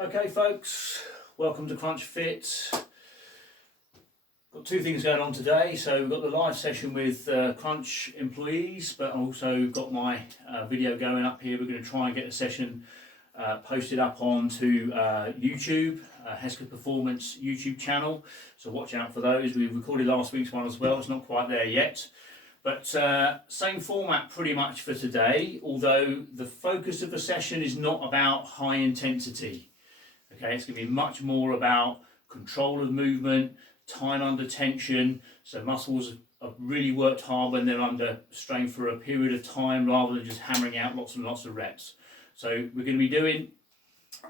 Okay folks, welcome to CrunchFit. Got two things going on today. So we've got the live session with Crunch employees, but also got my video going up here. We're going to try and get a session posted up onto YouTube, Heska Performance YouTube channel. So watch out for those. We recorded last week's one as well. It's not quite there yet. But same format pretty much for today, although the focus of the session is not about high intensity. Okay, it's going to be much more about control of movement, time under tension. So muscles have really worked hard when they're under strain for a period of time rather than just hammering out lots and lots of reps. So we're going to be doing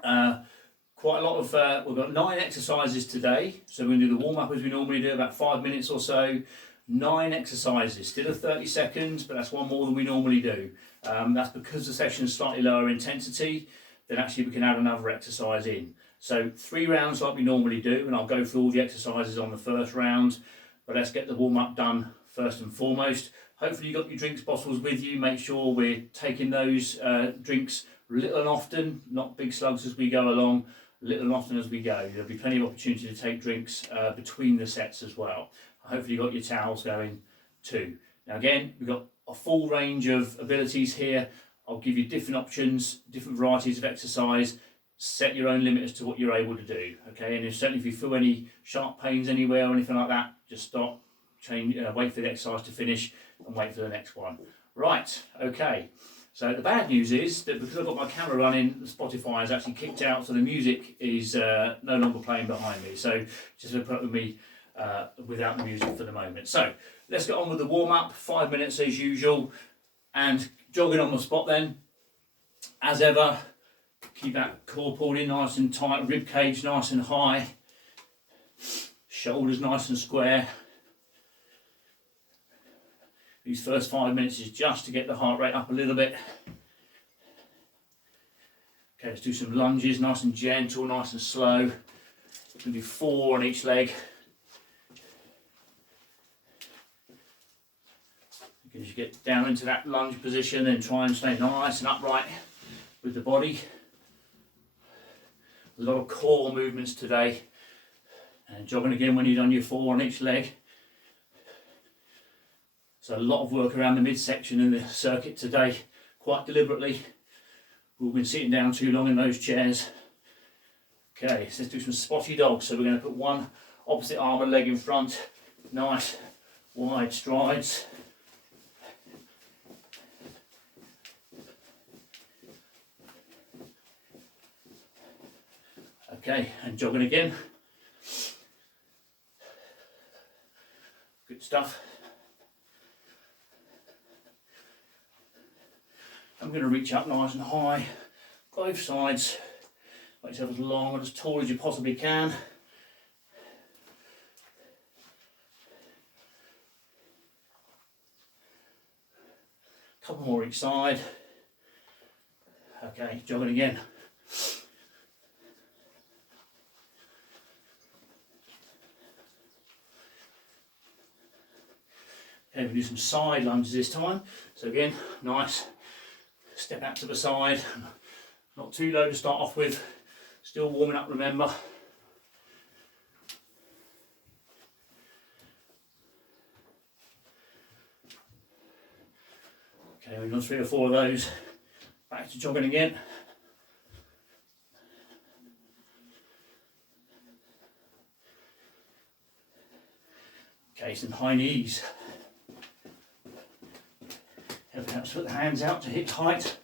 quite a lot of, we've got 9 exercises today. So we're going to do the warm up as we normally do, about 5 minutes or so. 9 exercises, still at 30 seconds, but that's one more than we normally do. That's because the session is slightly lower intensity, then actually we can add another exercise in. So 3 rounds like we normally do, and I'll go through all the exercises on the first round, but let's get the warm up done first and foremost. Hopefully you've got your drinks bottles with you. Make sure we're taking those drinks little and often, not big slugs as we go along, little and often as we go. There'll be plenty of opportunity to take drinks between the sets as well. Hopefully you've got your towels going too. Now again, we've got a full range of abilities here. I'll give you different options, different varieties of exercise. Set your own limit as to what you're able to do. Okay, and certainly if you feel any sharp pains anywhere or anything like that, just stop, change, wait for the exercise to finish and wait for the next one. Right, okay. So the bad news is that because I've got my camera running, the Spotify has actually kicked out, so the music is no longer playing behind me. So just put up with me without the music for the moment. So let's get on with the warm up. 5 minutes as usual, and jogging on the spot then, as ever. Keep that core pulled in nice and tight, rib cage nice and high, shoulders nice and square. These first 5 minutes is just to get the heart rate up a little bit. Okay, let's do some lunges, nice and gentle, nice and slow. We can do 4 on each leg. As you get down into that lunge position, and try and stay nice and upright with the body. A lot of core movements today, and jogging again when you've done your 4 on each leg. So a lot of work around the midsection in the circuit today, quite deliberately. We've been sitting down too long in those chairs. Okay, so let's do some Spotty Dogs. So we're going to put one opposite arm and leg in front, nice wide strides. Okay, and jogging again. Good stuff. I'm going to reach up nice and high, both sides. Make yourself as long and as tall as you possibly can. Couple more each side. Okay, jogging again. Okay, we'll do some side lunges this time. So again, nice step out to the side, not too low to start off with, still warming up, remember. Okay, we've done 3 or 4 of those, back to jogging again. Okay, some high knees. Perhaps put the hands out to hip height.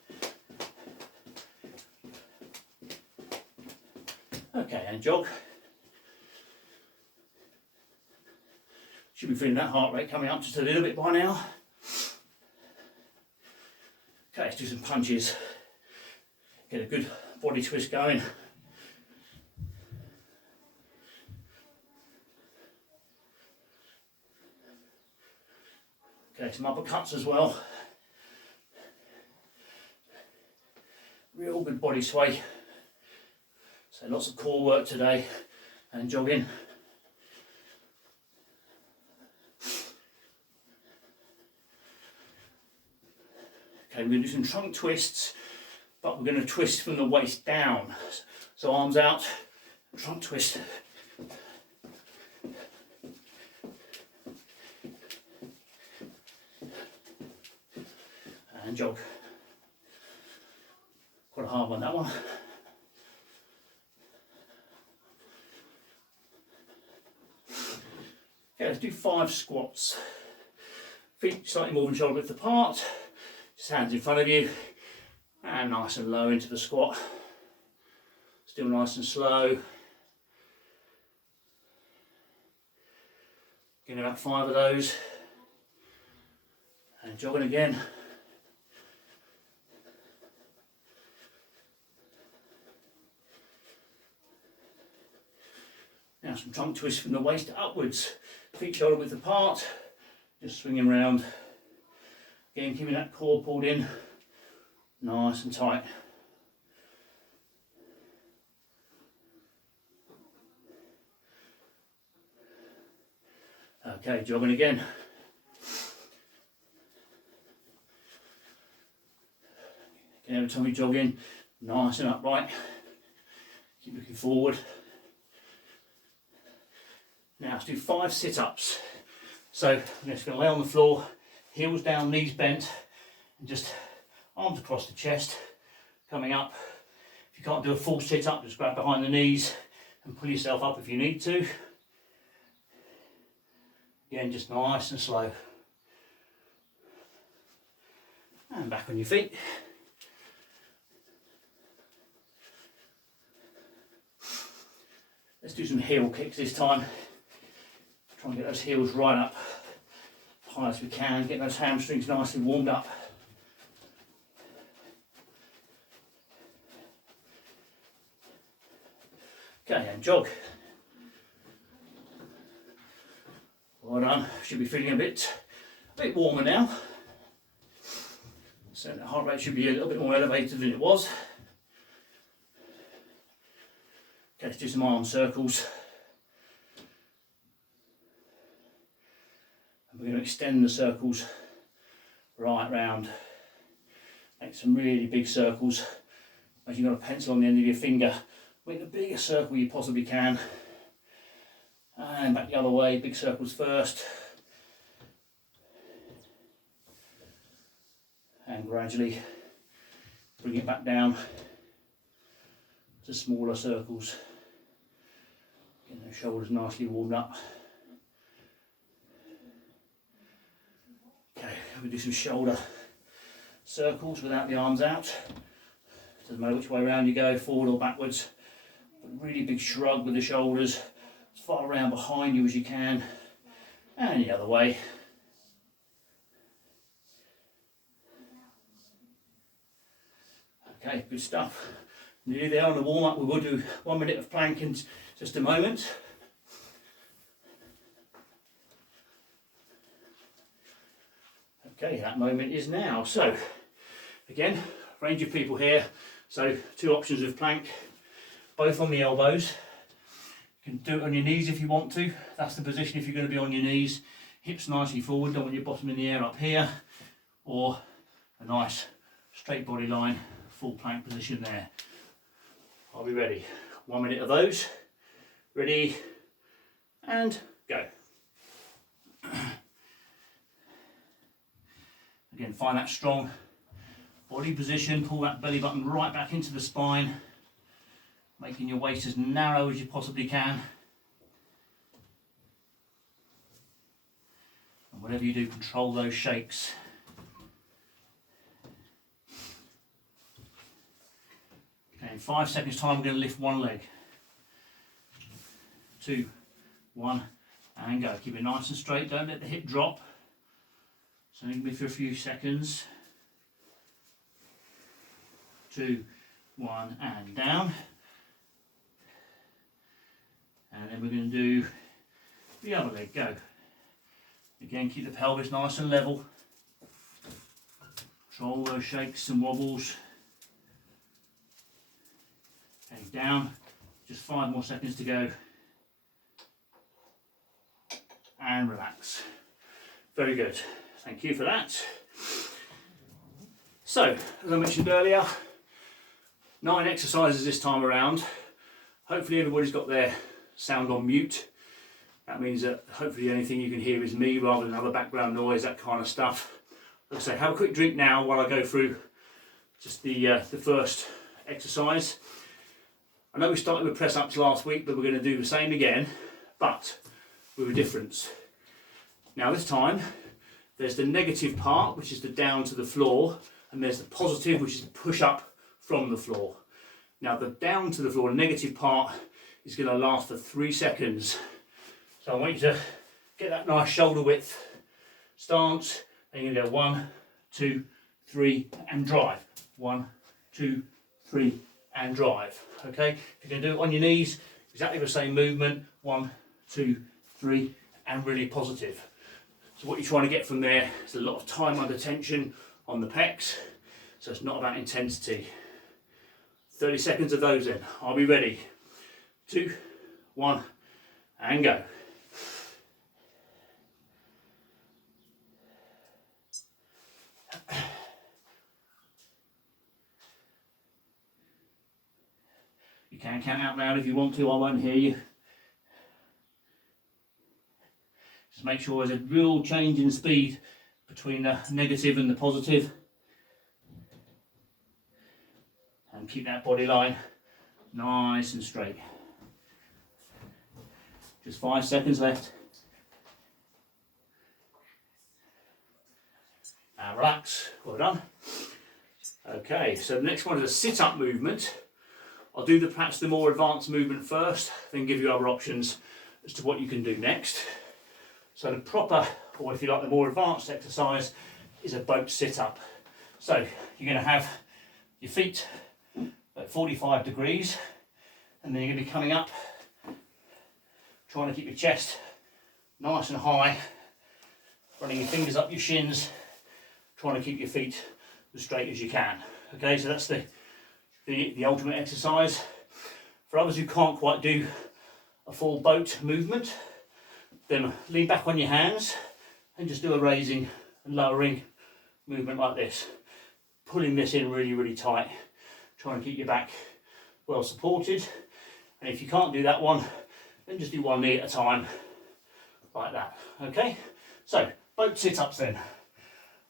Okay, and jog. Should be feeling that heart rate coming up just a little bit by now. Okay, let's do some punches. Get a good body twist going. Okay, some uppercuts as well. Real good body sway. So lots of core work today, and jogging. Okay, we're going to do some trunk twists, but we're going to twist from the waist down. So arms out, trunk twist. And jog. Quite a hard one, that one. Okay, let's do 5 squats. Feet slightly more than shoulder width apart. Just hands in front of you. And nice and low into the squat. Still nice and slow. Getting about 5 of those. And jogging again. Now some trunk twists from the waist upwards. Feet shoulder width apart. Just swinging round. Again, keeping that core pulled in. Nice and tight. Okay, jogging again. Again, every time you jog in, nice and upright. Keep looking forward. Now let's do 5 sit-ups. So I'm just going to lay on the floor, heels down, knees bent, and just arms across the chest, coming up. If you can't do a full sit-up, just grab behind the knees and pull yourself up if you need to. Again, just nice and slow. And back on your feet. Let's do some heel kicks this time. Try and get those heels right up, high as we can, get those hamstrings nicely warmed up. Okay, and jog. Well done, should be feeling a bit warmer now. So the heart rate should be a little bit more elevated than it was. Okay, let's do some arm circles. We're going to extend the circles right round. Make some really big circles. As you've got a pencil on the end of your finger, make the biggest circle you possibly can. And back the other way, big circles first. And gradually bring it back down to smaller circles. Getting those shoulders nicely warmed up. Okay, we do some shoulder circles without the arms out. Doesn't matter which way around you go, forward or backwards. But really big shrug with the shoulders, as far around behind you as you can, and the other way. Okay, good stuff. Nearly there on the warm up. We will do 1 minute of plank in just a moment. Okay, that moment is now. So, again, range of people here. So, 2 options of plank, both on the elbows. You can do it on your knees if you want to. That's the position if you're going to be on your knees. Hips nicely forward, don't want your bottom in the air up here. Or a nice straight body line, full plank position there. I'll be ready. 1 minute of those. Ready, and go. Again, find that strong body position, pull that belly button right back into the spine, making your waist as narrow as you possibly can. And whatever you do, control those shakes. Okay, in 5 seconds time, we're going to lift one leg. 2, 1, and go. Keep it nice and straight, don't let the hip drop. So leave me for a few seconds. 2, 1, and down. And then we're going to do the other leg. Go. Again, keep the pelvis nice and level. Control those shakes and wobbles. Okay, down. Just 5 more seconds to go. And relax. Very good. Thank you for that. So, as I mentioned earlier, 9 exercises this time around. Hopefully everybody's got their sound on mute. That means that hopefully anything you can hear is me rather than other background noise, that kind of stuff. Like I say, have a quick drink now while I go through just the first exercise. I know we started with press ups last week, but we're going to do the same again, but with a difference. Now this time, there's the negative part, which is the down to the floor, and there's the positive, which is the push up from the floor. Now the down to the floor, negative part, is going to last for 3 seconds. So I want you to get that nice shoulder width stance, and you're going to go 1, 2, 3, and drive. 1, 2, 3, and drive. Okay, if you're going to do it on your knees, exactly the same movement. 1, 2, 3, and really positive. So what you're trying to get from there is a lot of time under tension on the pecs, so it's not about intensity. 30 seconds of those in. I'll be ready. 2, 1, and go. You can count out loud if you want to, I won't hear you. Just make sure there's a real change in speed between the negative and the positive. And keep that body line nice and straight. Just 5 seconds left. And relax, well done. Okay, so the next one is a sit-up movement. I'll do perhaps the more advanced movement first, then give you other options as to what you can do next. So the proper, or if you like the more advanced exercise, is a boat sit-up. So you're going to have your feet at 45 degrees, and then you're going to be coming up, trying to keep your chest nice and high, running your fingers up your shins, trying to keep your feet as straight as you can. Okay, so that's the ultimate exercise. For others who can't quite do a full boat movement, then lean back on your hands and just do a raising and lowering movement like this. Pulling this in really, really tight, trying to keep your back well supported. And if you can't do that one, then just do one knee at a time, like that. Okay, so boat sit-ups then.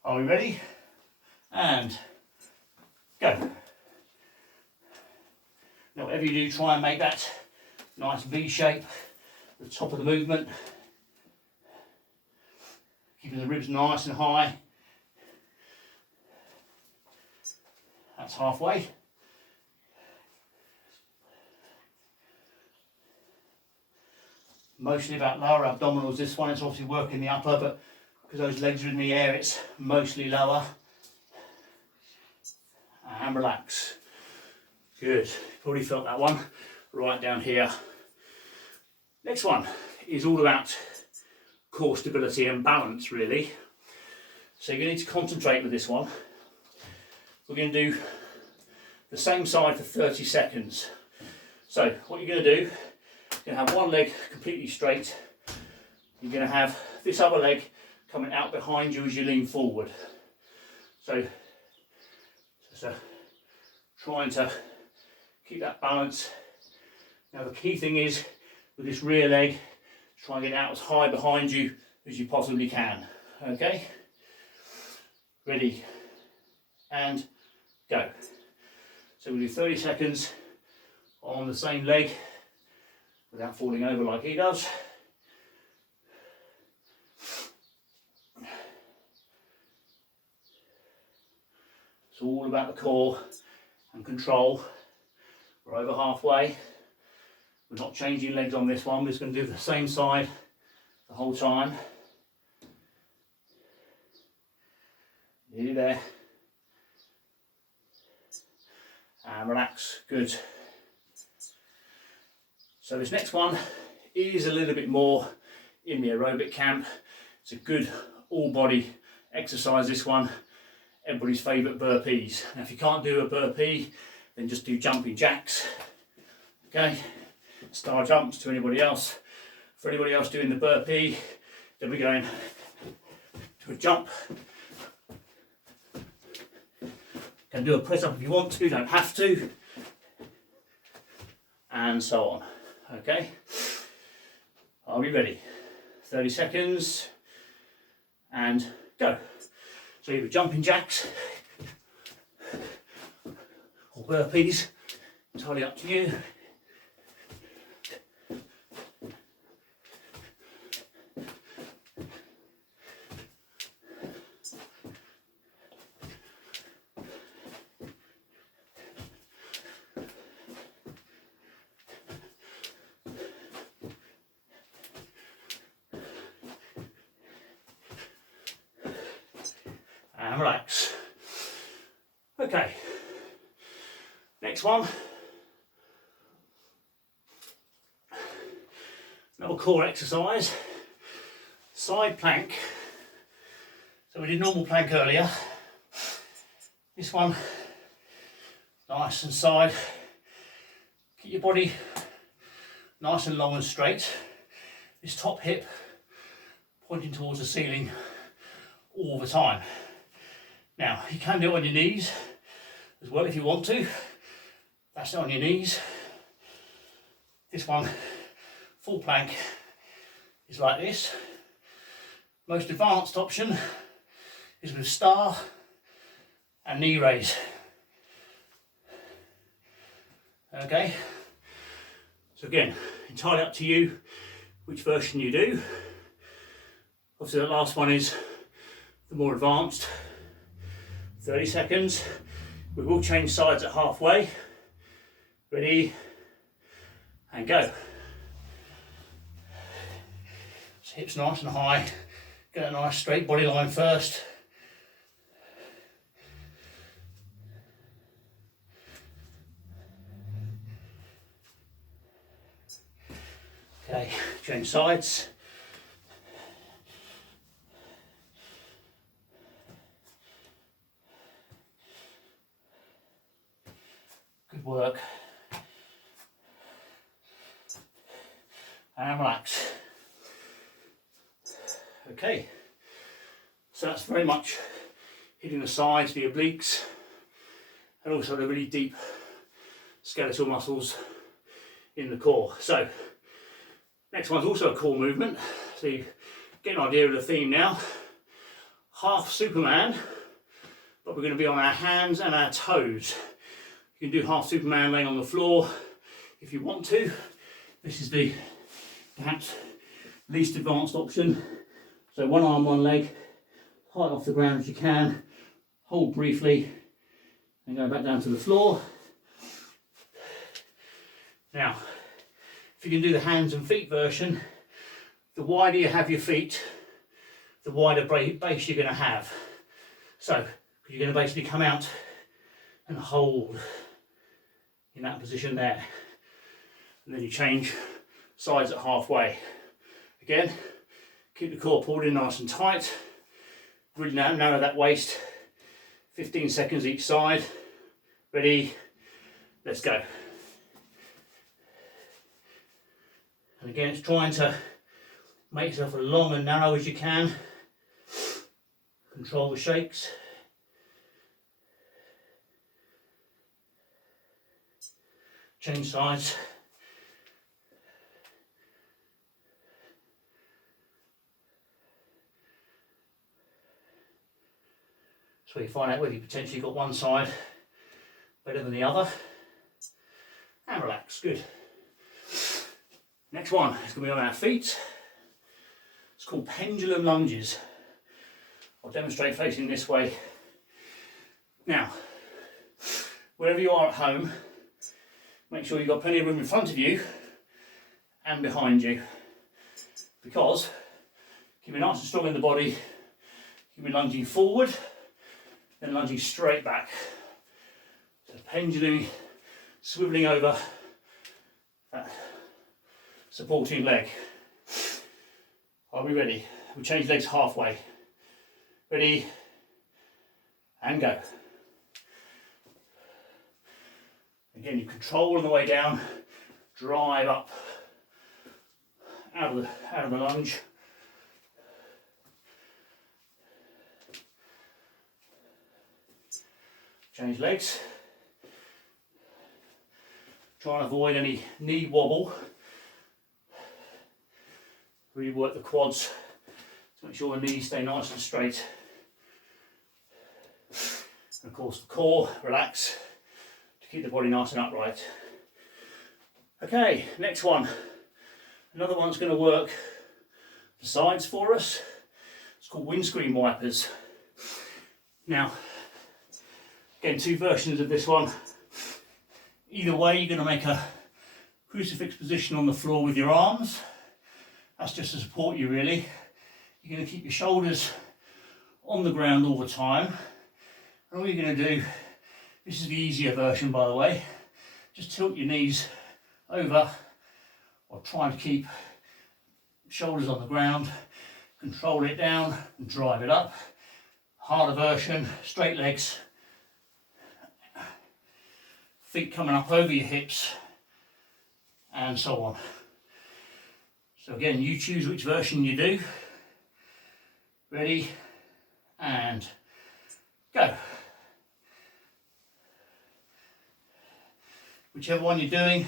Are we ready? And go. Now whatever you do, try and make that nice V shape at the top of the movement. Keeping the ribs nice and high. That's halfway. Mostly about lower abdominals this one. It's obviously working the upper, but because those legs are in the air, it's mostly lower. And relax. Good, probably felt that one right down here. Next one is all about core stability and balance, really. So you're going to need to concentrate with this one. We're going to do the same side for 30 seconds. So what you're going to do, you're going to have one leg completely straight. You're going to have this other leg coming out behind you as you lean forward. So trying to keep that balance. Now the key thing is with this rear leg, try and get out as high behind you as you possibly can. Okay? Ready? And go. So we'll do 30 seconds on the same leg without falling over like he does. It's all about the core and control. We're over halfway. We're not changing legs on this one. We're just going to do the same side the whole time. Nearly there. And relax. Good. So this next one is a little bit more in the aerobic camp. It's a good all body exercise, this one. Everybody's favourite burpees. Now if you can't do a burpee, then just do jumping jacks. Okay, star jumps to anybody else. For anybody else doing the burpee, they'll be going to a jump. Can do a press up if you want to, don't have to. And and so on. Okay, are we ready? 30 seconds and go. So either jumping jacks or burpees, entirely up to you. And relax. Okay, next one. Another core exercise, side plank. So we did normal plank earlier. This one, nice and side. Keep your body nice and long and straight. This top hip pointing towards the ceiling all the time. Now, you can do it on your knees as well if you want to. That's it on your knees. This one, full plank, is like this. Most advanced option is with star and knee raise. Okay, so again, entirely up to you which version you do. Obviously the last one is the more advanced. 30 seconds. We will change sides at halfway. Ready, and go. So hips nice and high. Get a nice straight body line first. Okay, change sides. Good work. And relax. Okay, so that's very much hitting the sides, the obliques, and also the really deep skeletal muscles in the core. So, next one's also a core movement. So you get an idea of the theme now. Half Superman, but we're going to be on our hands and our toes. You can do half Superman laying on the floor if you want to. This is the perhaps least advanced option. So one arm, one leg, high off the ground as you can, hold briefly, and go back down to the floor. Now, if you can do the hands and feet version, the wider you have your feet, the wider base you're going to have. So you're going to basically come out and hold in that position there. And then you change sides at halfway. Again, keep the core pulled in nice and tight. Really narrow that waist. 15 seconds each side. Ready? Let's go. And again, it's trying to make yourself as long and narrow as you can. Control the shakes. Change sides. So you find out whether you potentially got one side better than the other. And relax, good. Next one is going to be on our feet. It's called pendulum lunges. I'll demonstrate facing this way. Now, wherever you are at home, make sure you've got plenty of room in front of you and behind you. Because keep it nice and strong in the body, keep it lunging forward, then lunging straight back. So pendulum, swiveling over that supporting leg. Are we ready? We'll change legs halfway. Ready, and go. Again, you control on the way down, drive up out of the lunge. Change legs. Try and avoid any knee wobble. Really work the quads to make sure the knees stay nice and straight. And of course the core, relax to keep the body nice and upright. Okay, next one. Another one that's going to work the sides for us. It's called Windscreen Wipers. Now, again, two versions of this one. Either way, you're going to make a crucifix position on the floor with your arms. That's just to support you, really. You're going to keep your shoulders on the ground all the time. And all you're going to do, this is the easier version by the way, just tilt your knees over or try to keep shoulders on the ground, control it down and drive it up. Harder version, straight legs, feet coming up over your hips and so on. So again, you choose which version you do. Ready and go. Whichever one you're doing,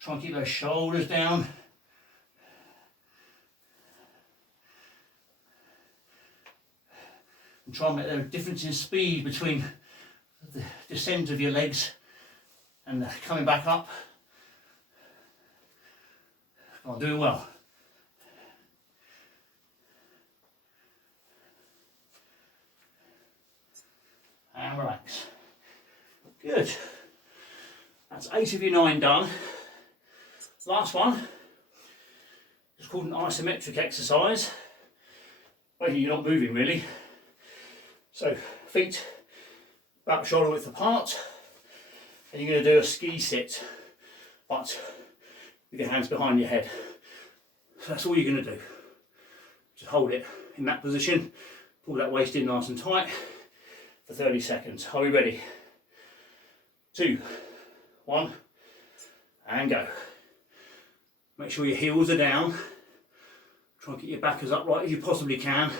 try and keep those shoulders down. And try and make a difference in speed between the descent of your legs and coming back up. I'm doing well. And relax. Good. That's 8 of your 9 done. Last one. It's called an isometric exercise. Basically, you're not moving really. So feet about shoulder width apart, and you're going to do a ski sit, but with your hands behind your head. So that's all you're going to do. Just hold it in that position, pull that waist in nice and tight for 30 seconds. Are we ready? 2, 1, and go. Make sure your heels are down. Try and get your back as upright as you possibly can.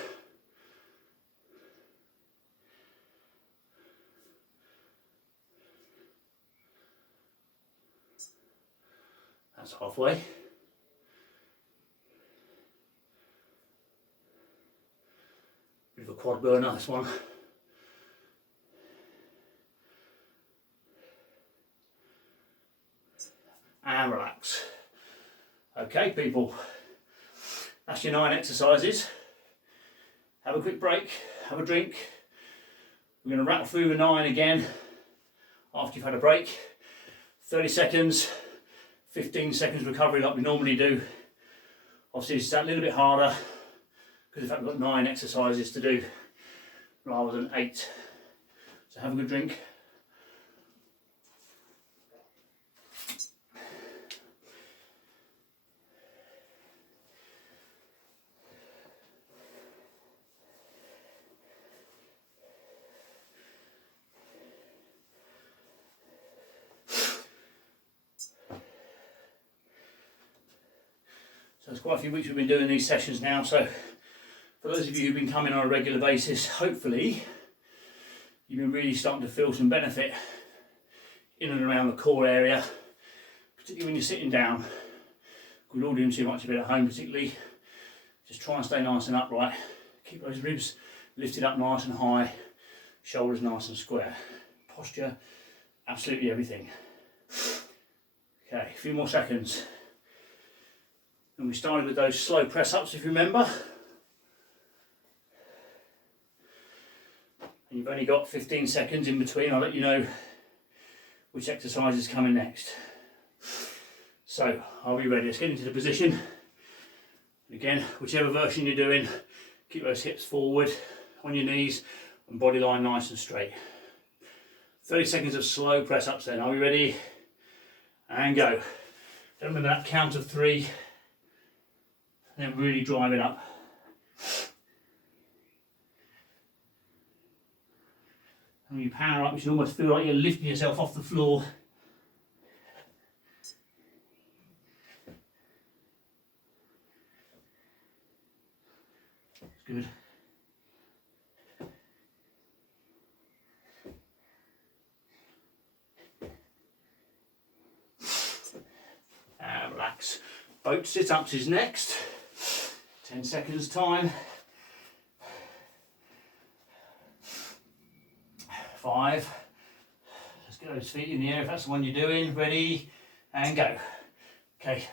That's halfway. Bit of a quad burner, this one. And relax. Okay, people, that's your 9 exercises. Have a quick break, have a drink. We're going to rattle through the 9 again after you've had a break. 30 seconds. 15 seconds recovery like we normally do. Obviously it's that little bit harder because in fact we've got 9 exercises to do rather than 8. So have a good drink. So it's quite a few weeks we've been doing these sessions now, so for those of you who've been coming on a regular basis, hopefully you've been really starting to feel some benefit in and around the core area, particularly when you're sitting down. We're all doing too much of it at home particularly. Just try and stay nice and upright, keep those ribs lifted up nice and high, shoulders nice and square, posture, absolutely everything. Okay, a few more seconds. And we started with those slow press ups, if you remember. And you've only got 15 seconds in between. I'll let you know which exercise is coming next. So, are we ready? Let's get into the position. Again, whichever version you're doing, keep those hips forward on your knees and body line nice and straight. 30 seconds of slow press ups then. Are we ready? And go. Don't remember that count of 3. And then really drive it up. And when you power up, you should almost feel like you're lifting yourself off the floor. That's good. relax. Boat sit-ups is next. 10 seconds time. 5. Let's get those feet in the air if that's the one you're doing. Ready, and go. Okay,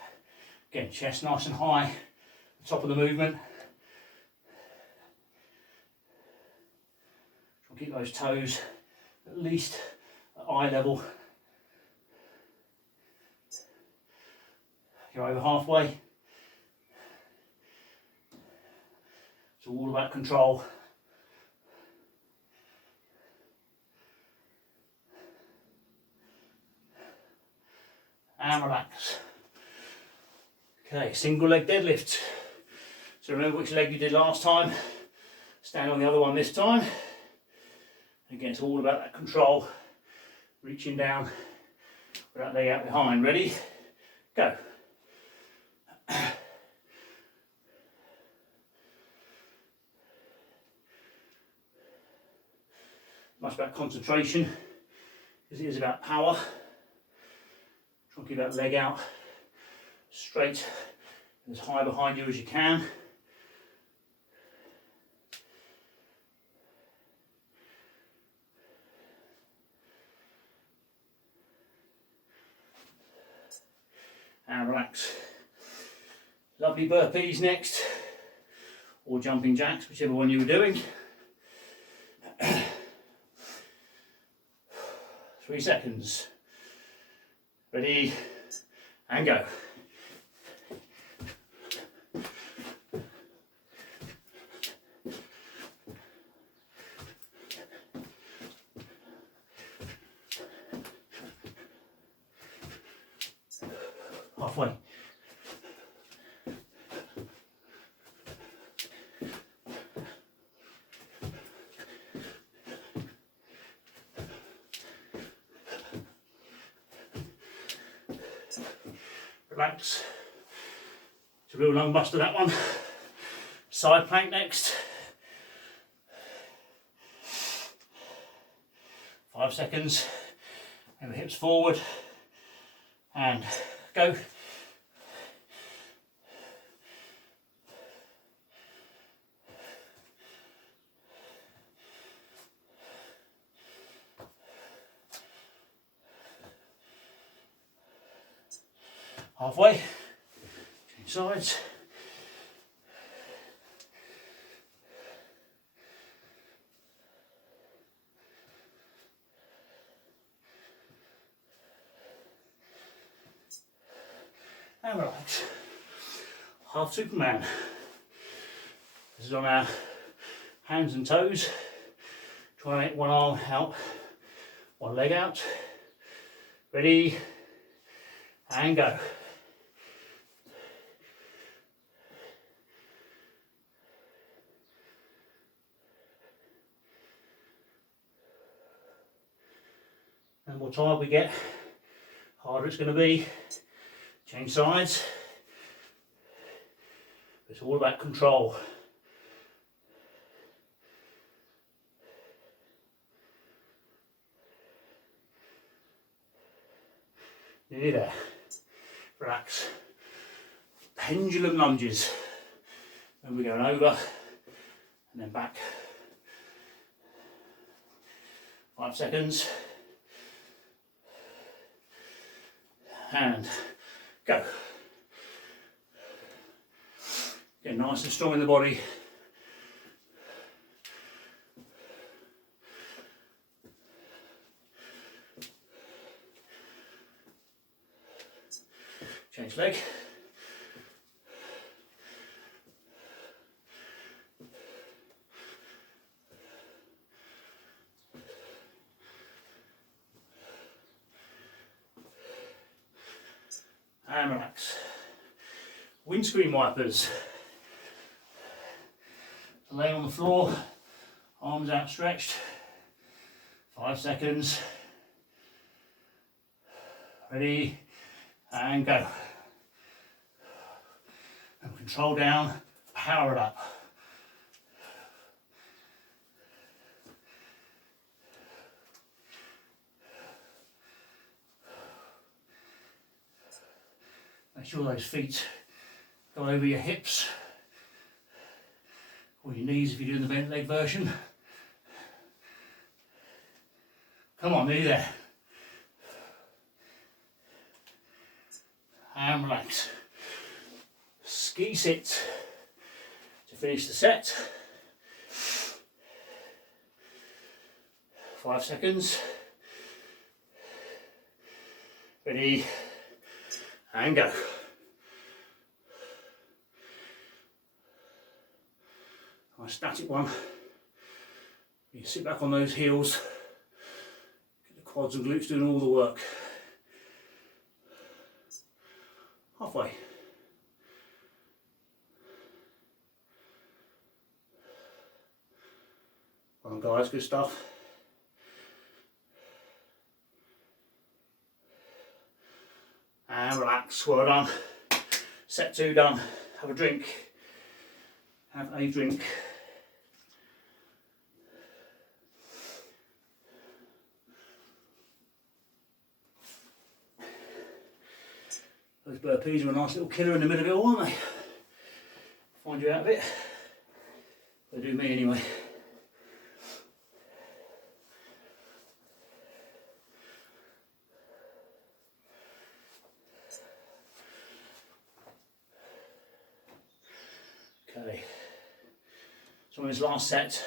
again, chest nice and high, top of the movement. Try and keep those toes at least at eye level. You're over halfway. It's all about control. And relax. Okay, single leg deadlift. So remember which leg you did last time. Stand on the other one this time. Again, it's all about that control. Reaching down with that leg out behind. Ready? Go. Much about concentration, because it is about power. Try and keep that leg out straight and as high behind you as you can. And relax. Lovely burpees next, or jumping jacks, whichever one you were doing. 3 seconds. Ready, and go. Halfway. Relax. It's a real lung buster, that one. Side plank next. 5 seconds. And the hips forward. And go. Halfway, change sides. And relax. Half Superman. This is on our hands and toes. Try and make one arm out, one leg out. Ready, and go. And the more tired we get, harder it's going to be. Change sides. It's all about control. Nearly there. Relax. Pendulum lunges. And we're going over and then back. 5 seconds. And go. Get nice and strong in the body. Change leg. And relax. Windscreen wipers. Lay on the floor, arms outstretched. 5 seconds. Ready, and go. And control down, power it up. Make sure those feet go over your hips or your knees if you're doing the bent leg version. Come on, nearly there. And relax. Ski sit to finish the set. 5 seconds. Ready, and go. Nice static one. You sit back on those heels. Get the quads and glutes doing all the work. Halfway. Well done, guys, good stuff. And relax, well done. Set 2 done. Have a drink. Have a drink. Those burpees are a nice little killer in the middle of it all, aren't they? Find you out of it. They do me anyway. Okay. So in this last set, it's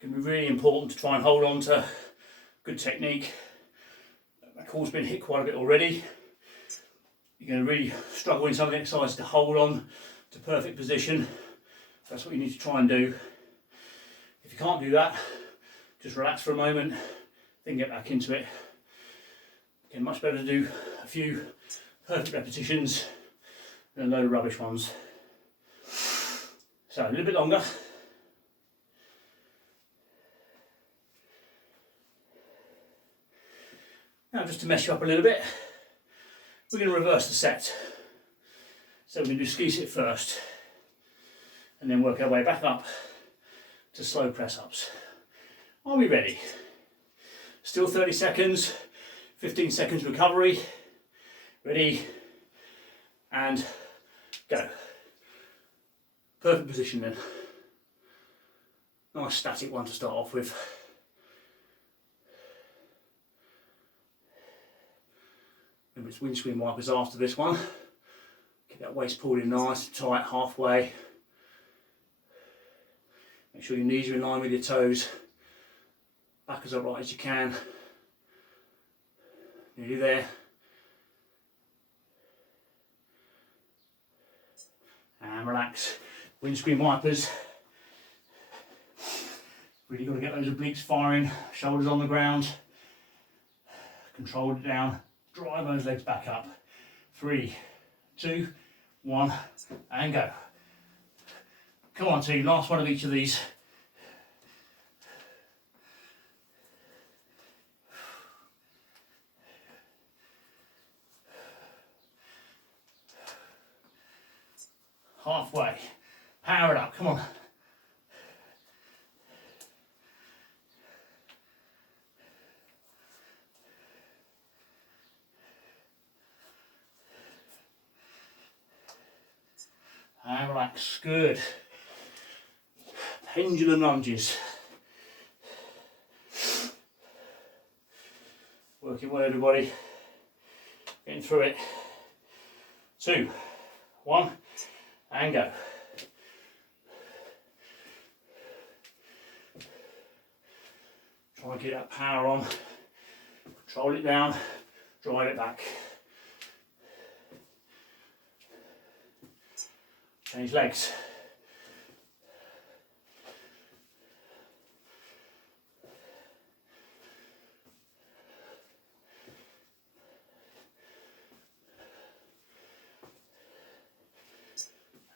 going to be really important to try and hold on to good technique. My core's been hit quite a bit already. You're going to really struggle in some of the exercises to hold on to perfect position. That's what you need to try and do. If you can't do that, just relax for a moment, then get back into it. Again, much better to do a few perfect repetitions than a load of rubbish ones. So a little bit longer. Now just to mess you up a little bit, we're going to reverse the set. So we're going to do ski sit first and then work our way back up to slow press ups. Are we ready? Still 30 seconds, 15 seconds recovery. Ready, and go. Perfect position then. Nice static one to start off with. Remember, it's windscreen wipers after this one. Get that waist pulled in nice and tight halfway. Make sure your knees are in line with your toes. Back as upright as you can. Nearly there. And relax. Windscreen wipers. Really got to get those obliques firing. Shoulders on the ground. Control it down. Drive those legs back up. 3, 2, 1, and go. Come on, team. Last one of each of these. Halfway. Power it up. Come on. And relax. Good. Pendulum lunges. Working well, everybody. Getting through it. 2, 1, and go. Try and get that power on. Control it down. Drive it back. Change legs.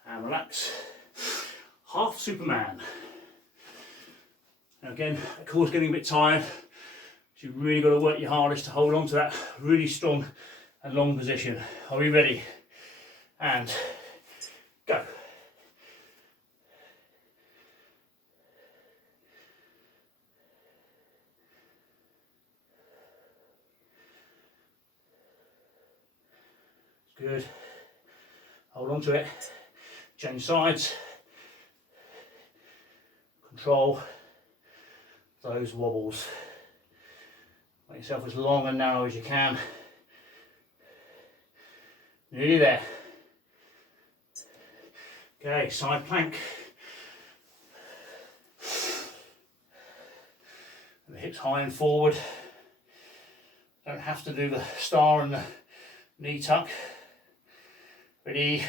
And relax. Half Superman. Now again, the core's getting a bit tired, so you've really got to work your hardest to hold on to that really strong and long position. Are we ready? And go. Good. Hold on to it. Change sides. Control those wobbles. Make yourself as long and narrow as you can. Nearly there. Okay, side plank. And the hips high and forward. Don't have to do the star and the knee tuck. Ready,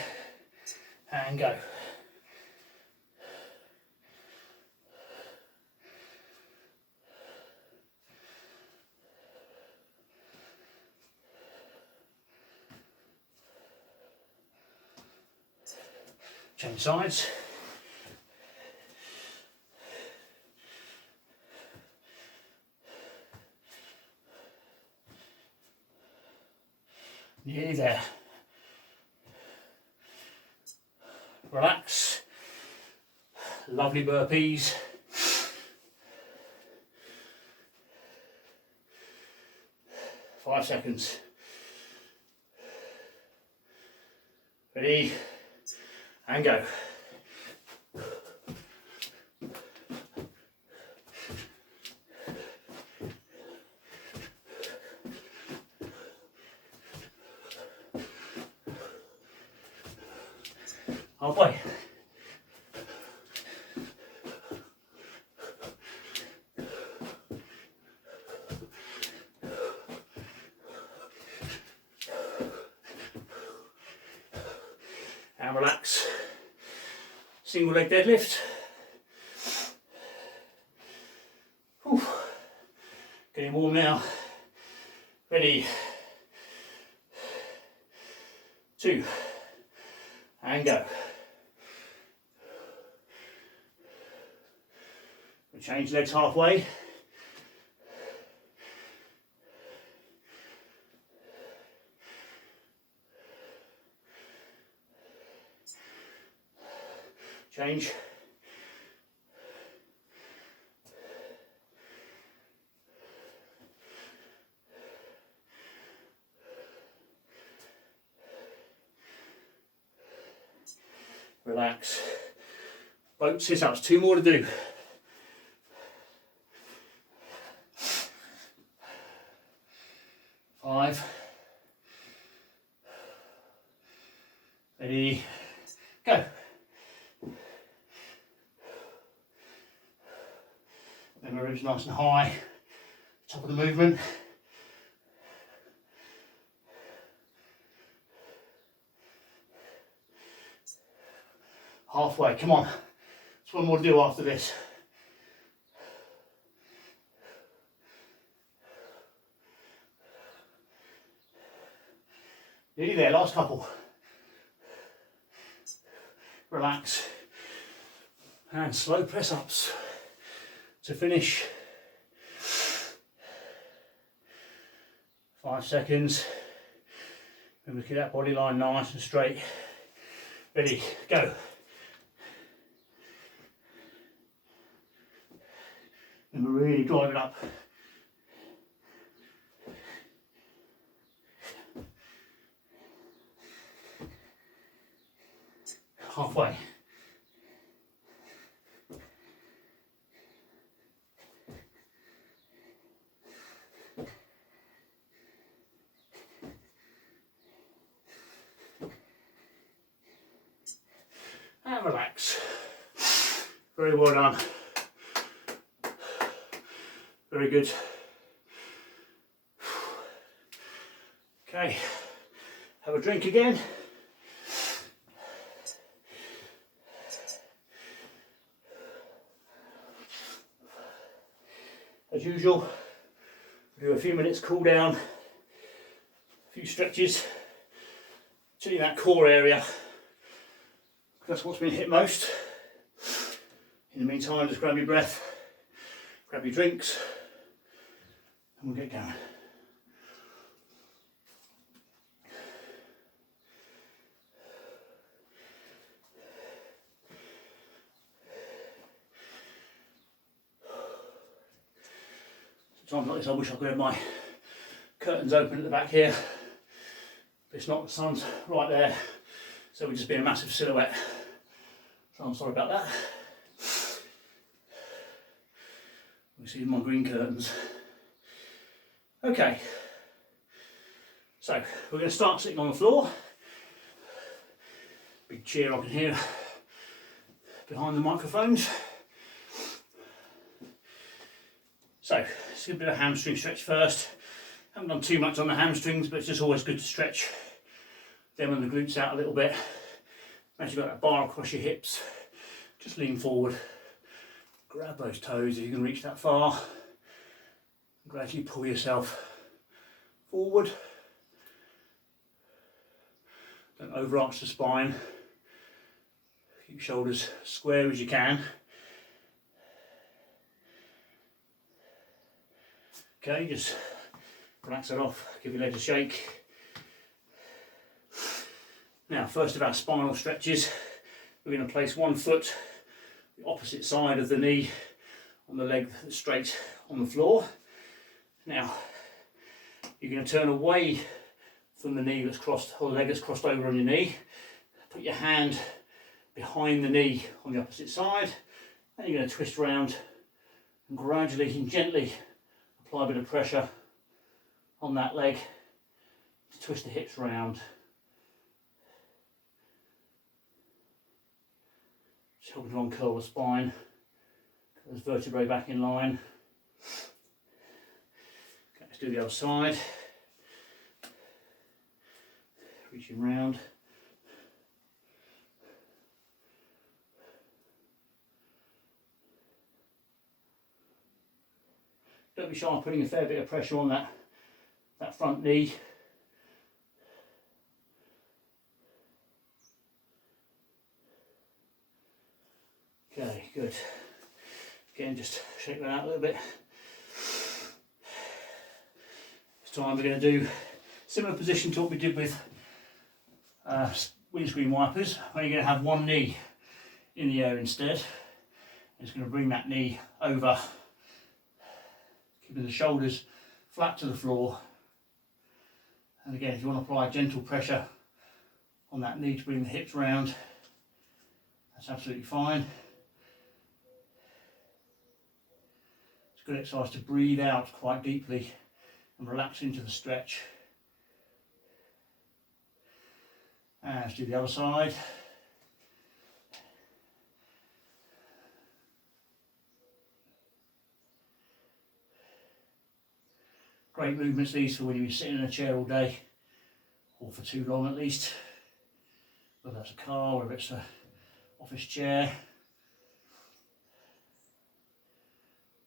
and go. Change sides. Nearly there. Relax. Lovely burpees. Five seconds. Ready, and go. Halfway. And relax. Single leg deadlift. Whew. Getting warm now. Ready. 2. And go. We'll change legs halfway. Change. Relax. Boat sit-ups, 2 more to do. Five. Ready, go. Then my ribs nice and high, top of the movement. Halfway, come on. There's one more to do after this. Nearly there, last couple. Relax. And slow press ups to finish. 5 seconds. Remember to keep that body line nice and straight. Ready, go. And really drive it up. Halfway. And relax. Very well done. Very good. Okay, have a drink again. As usual, do a few minutes cool down, a few stretches, particularly that core area. That's what's been hit most. In the meantime, just grab your breath, grab your drinks, and we'll get going. Times like this, I wish I could have my curtains open at the back here, But it's not, the sun's right there, so we'll just be a massive silhouette. So I'm sorry about that. You see my green curtains. Okay, so we're going to start sitting on the floor. Big cheer I can hear behind the microphones. So let's do a bit of hamstring stretch first. Haven't done too much on the hamstrings, but it's just always good to stretch them and the glutes out a little bit. As you've got that bar across your hips, just lean forward, grab those toes if you can reach that far, and gradually pull yourself forward. Don't overarch the spine. Keep shoulders square as you can. Okay, just relax it off, give your legs a shake. Now, first of our spinal stretches, we're going to place one foot the opposite side of the knee on the leg that's straight on the floor. Now, you're going to turn away from the knee that's crossed, or the leg that's crossed over on your knee. Put your hand behind the knee on the opposite side, and you're going to twist around and gradually and gently apply a bit of pressure on that leg to twist the hips round. Just helping to uncurl the spine, get those vertebrae back in line. Okay, let's do the other side. Reaching round. Don't be shy of putting a fair bit of pressure on that front knee. Okay, good. Again, just shake that out a little bit. This time we're going to do similar position to what we did with windscreen wipers, where you're going to have one knee in the air instead. It's going to bring that knee over, keeping the shoulders flat to the floor. And again, if you want to apply gentle pressure on that knee to bring the hips round, that's absolutely fine. It's a good exercise to breathe out quite deeply and relax into the stretch. And let's do the other side. Great movements these for when you're sitting in a chair all day, or for too long at least. Whether that's a car, whether it's an office chair,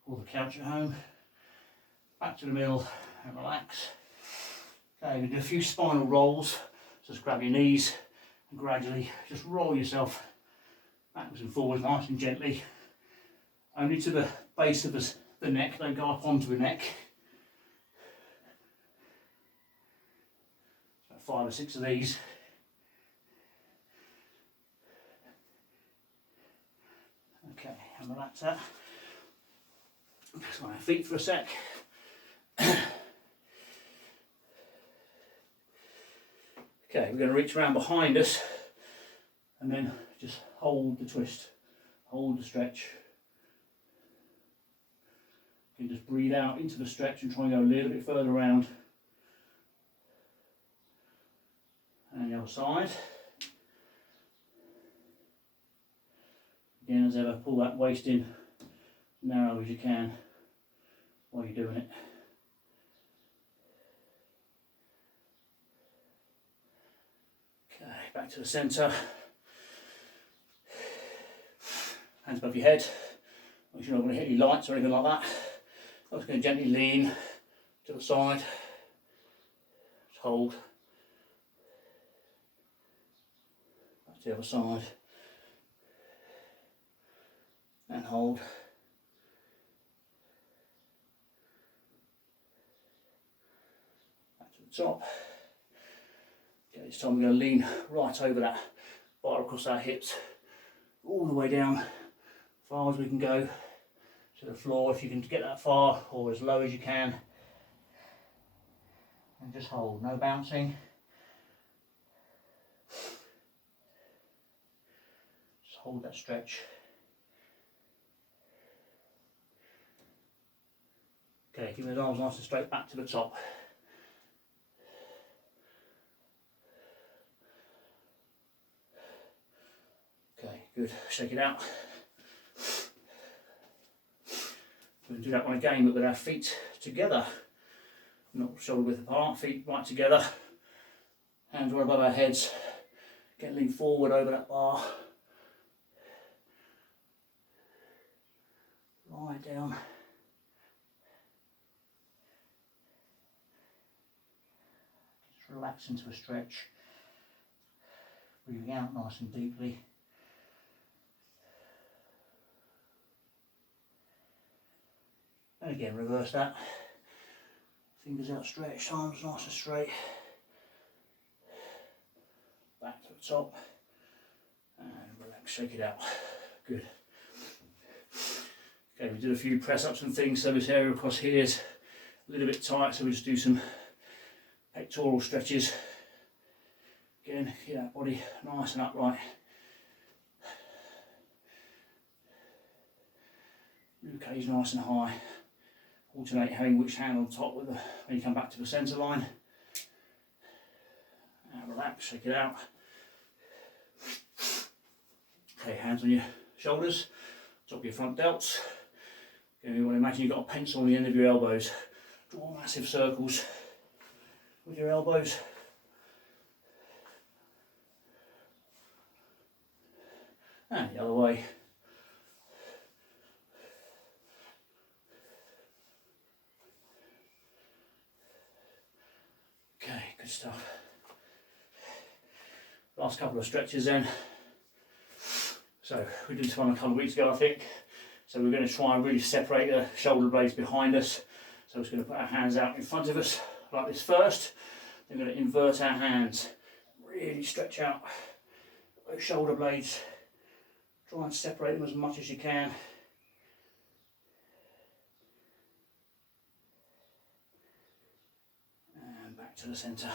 or the couch at home. Back to the middle and relax. Okay, we're going to do a few spinal rolls. Just grab your knees and gradually just roll yourself backwards and forwards, nice and gently. Only to the base of the neck, don't go up onto the neck. About 5 or 6 of these. Okay, and relax that. Just on our feet for a sec. Okay, we're going to reach around behind us and then just hold the twist, hold the stretch. You can just breathe out into the stretch and try and go a little bit further around. And the other side. Again, as ever, pull that waist in as narrow as you can while you're doing it. Okay, back to the centre. Hands above your head. Make sure you're not going to hit any lights or anything like that. I'm just going to gently lean to the side. Just hold. Back to the other side. And hold. Back to the top. Okay, this time we're going to lean right over that bar across our hips, all the way down, as far as we can go to the floor, if you can get that far, or as low as you can. And just hold, no bouncing. hold that stretch. Okay, keep those arms nice and straight back to the top. Okay, good. Shake it out. We're going to do that one again, but with our feet together. Not shoulder width apart, feet right together. Hands right above our heads. Get lean forward over that bar. Lie down. Just relax into a stretch. Breathing out nice and deeply. And again, reverse that. Fingers outstretched, arms nice and straight. Back to the top. And relax, shake it out. Good. Okay, we did a few press ups and things, so this area across here is a little bit tight, so we'll just do some pectoral stretches. Again, keep that body nice and upright. Rib cage nice and high. Alternate having which hand on top with the, when you come back to the centre line. And relax, shake it out. Okay, hands on your shoulders, top of your front delts. Okay, you want to imagine you've got a pencil on the end of your elbows. Draw massive circles with your elbows. And the other way. Okay, good stuff. Last couple of stretches then. So we did this one a couple of weeks ago, I think. So we're going to try and really separate the shoulder blades behind us. So we're just going to put our hands out in front of us like this first. Then we're going to invert our hands. Really stretch out those shoulder blades. Try and separate them as much as you can. And back to the centre.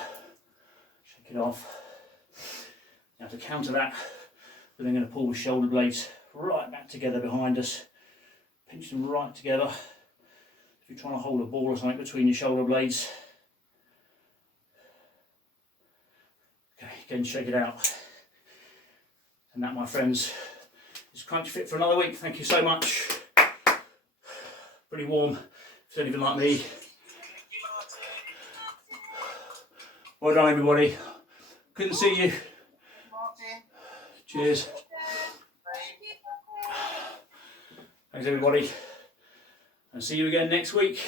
Shake it off. Now to counter that, we're then going to pull the shoulder blades right back together behind us. Pinch them right together. If you're trying to hold a ball or something between your shoulder blades. Okay, again, shake it out. And that, my friends, is CrunchFit for another week. Thank you so much. Pretty warm, if you're anything like me. Well done, everybody. Couldn't see you. Cheers. Thanks, everybody. And see you again next week.